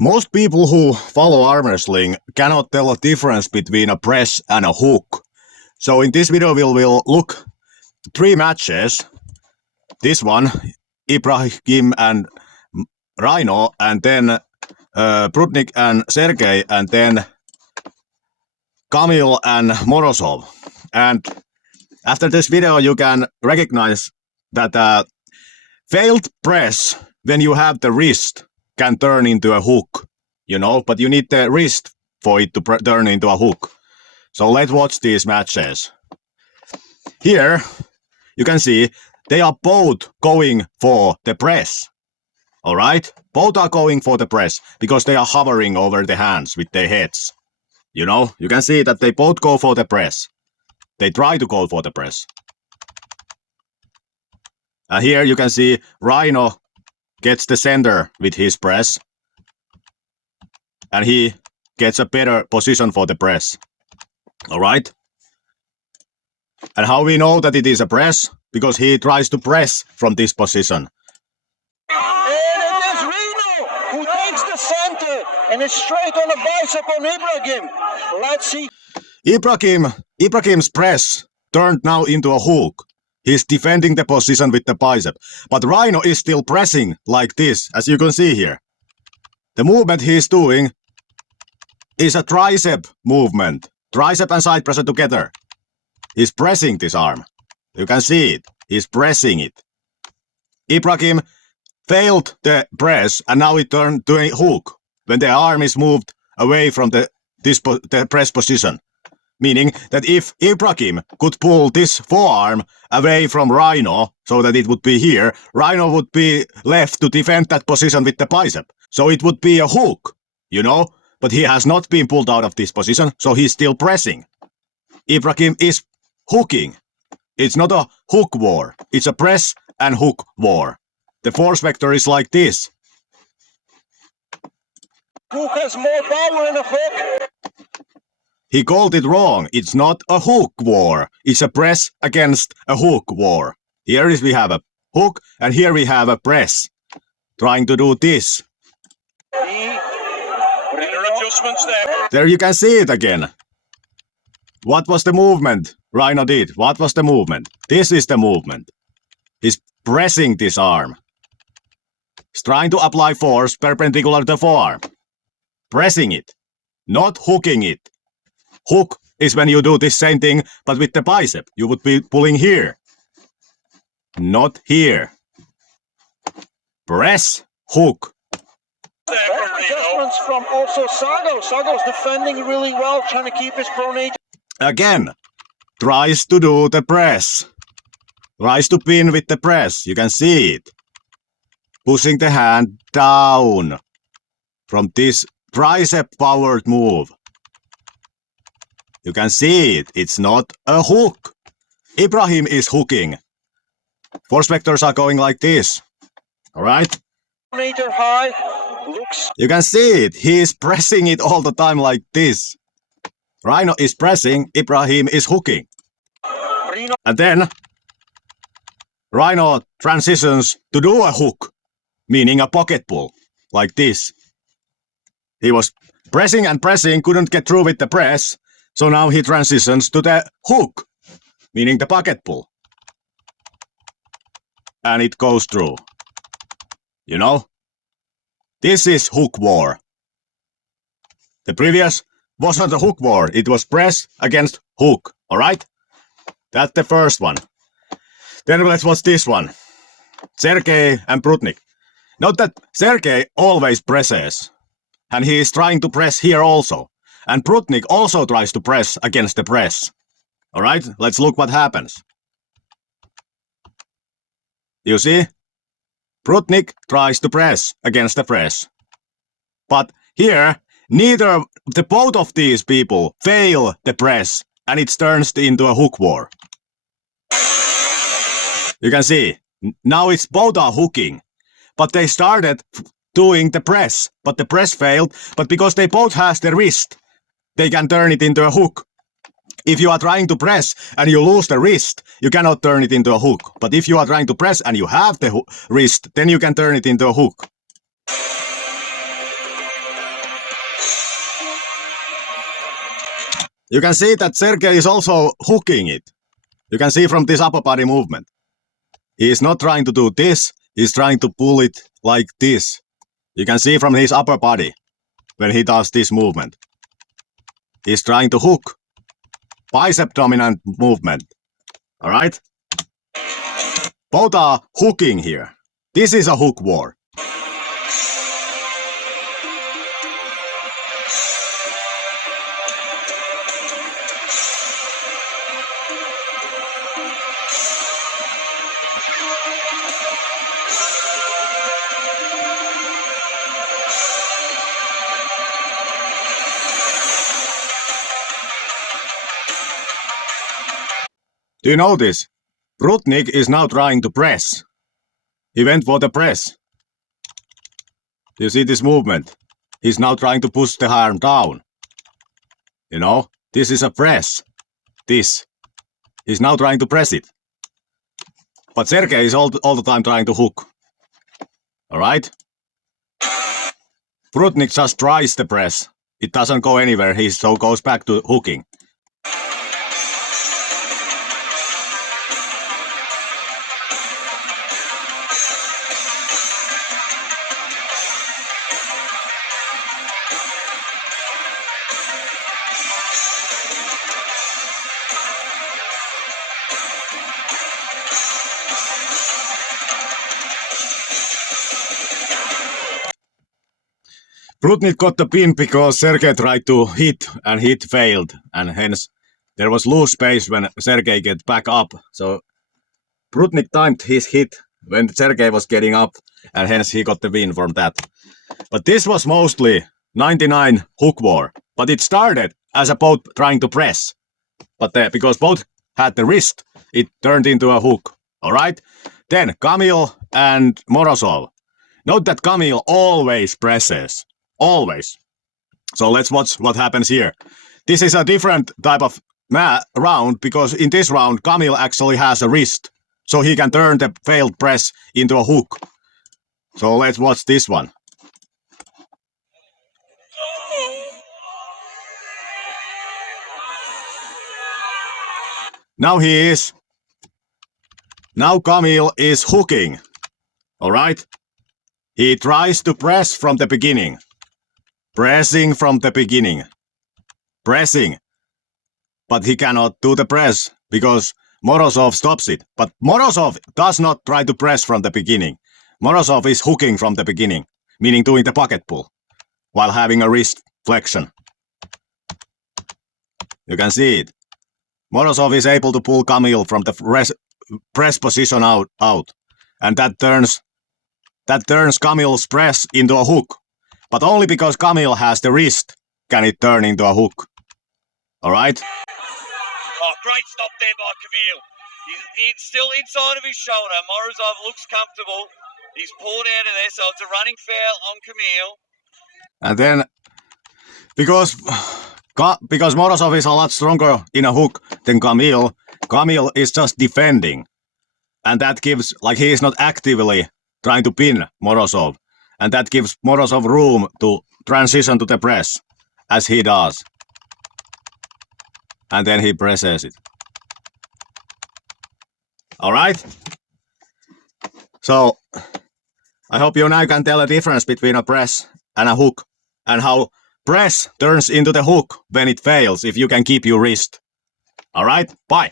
Most people who follow arm wrestling cannot tell a difference between a press and a hook. So in this video we will look 3 matches. This one, Ibraim and Rhino, and then Brutnik and Sergey, and then Camille and Morasol. And after this video you can recognize that failed press when you have the wrist can turn into a hook, but you need the wrist for it to turn into a hook. So let's watch these matches. Here you can see they are both going for the press. Alright? Both are going for the press because they are hovering over the hands with their heads. You can see that they both go for the press. They try to go for the press. And here you can see Rhino gets the center with his press. And he gets a better position for the press. Alright? And how we know that it is a press? Because he tries to press from this position. And it is Rhino who takes the center and is straight on the bicep on Ibraim. Let's see. Ibrahim's press turned now into a hook. He's defending the position with the bicep. But Rhino is still pressing like this, as you can see here. The movement he's doing is a tricep movement. Tricep and side pressure together. He's pressing this arm. You can see it. He's pressing it. Ibraim failed the press and now it turned to a hook when the arm is moved away from the press position. Meaning that if Ibraim could pull this forearm away from Rhino so that it would be here, Rhino would be left to defend that position with the bicep. So it would be a hook, But he has not been pulled out of this position, so he's still pressing. Ibraim is hooking. It's not a hook war. It's a press and hook war. The force vector is like this. Who has more power in a hook? He called it wrong. It's not a hook war. It's a press against a hook war. Here we have a hook and here we have a press. Trying to do this. Adjustments there. There you can see it again. What was the movement Rhino did? What was the movement? This is the movement. He's pressing this arm. He's trying to apply force perpendicular to the forearm. Pressing it. Not hooking it. Hook is when you do this same thing, but with the bicep. You would be pulling here. Not here. Press, hook. Adjustments from also Sago. Sago's defending really well, trying to keep his pronate. Again, tries to do the press. Tries to pin with the press. You can see it. Pushing the hand down from this tricep-powered move. You can see it. It's not a hook. Ibraim is hooking. Force vectors are going like this. Alright? High. Looks. You can see it. He is pressing it all the time like this. Rhino is pressing. Ibraim is hooking. Rhino. And then Rhino transitions to do a hook. Meaning a pocket pull. Like this. He was pressing and pressing. Couldn't get through with the press. So now he transitions to the hook, meaning the pocket pull. And it goes through. This is hook war. The previous wasn't a hook war. It was press against hook. Alright? That's the first one. Then let's watch this one. Sergey and Brutnik. Note that Sergey always presses. And he is trying to press here also. And Brutnik also tries to press against the press. Alright, let's look what happens. You see? Brutnik tries to press against the press. But here, both of these people fail the press, and it turns into a hook war. You can see, now it's both are hooking. But they started doing the press, but the press failed, but because they both has the wrist, they can turn it into a hook. If you are trying to press and you lose the wrist, you cannot turn it into a hook. But if you are trying to press and you have the wrist, then you can turn it into a hook. You can see that Sergey is also hooking it. You can see from this upper body movement. He is not trying to do this, he's trying to pull it like this. You can see from his upper body when he does this movement. He's trying to hook. Bicep dominant movement. Alright? Both are hooking here. This is a hook war. Do you notice? Brutnik is now trying to press. He went for the press. Do you see this movement? He's now trying to push the arm down. You know, this is a press. This. He's now trying to press it. But Sergey is all the time trying to hook. Alright? Brutnik just tries the press. It doesn't go anywhere, he so goes back to hooking. Brutnik got the pin because Sergey tried to hit and hit failed, and hence there was loose space when Sergey get back up. So Brutnik timed his hit when Sergey was getting up, and hence he got the win from that. But this was mostly 99 hook war, but it started as a both trying to press. But because both had the wrist, it turned into a hook. Alright? Then Camille and Morasol. Note that Camille always presses. Always. So let's watch what happens here. This is a different type of round because in this round Camille actually has a wrist. So he can turn the failed press into a hook. So let's watch this one. Now Camille is hooking. Alright? He tries to press from the beginning. Pressing from the beginning. Pressing. But he cannot do the press because Morozov stops it. But Morozov does not try to press from the beginning. Morozov is hooking from the beginning, meaning doing the pocket pull, while having a wrist flexion. You can see it. Morozov is able to pull Camille from the press position out. And that turns Camille's press into a hook. But only because Camille has the wrist can it turn into a hook. Alright? Oh, great stop there by Camille. He's still inside of his shoulder. Morozov looks comfortable. He's pulled out of there, so it's a running foul on Camille. And then, because Morozov is a lot stronger in a hook than Camille is just defending. And that gives, like, he is not actively trying to pin Morozov. And that gives Morozov room to transition to the press, as he does. And then he presses it. Alright? So, I hope you now can tell the difference between a press and a hook, and how press turns into the hook when it fails if you can keep your wrist. Alright? Bye!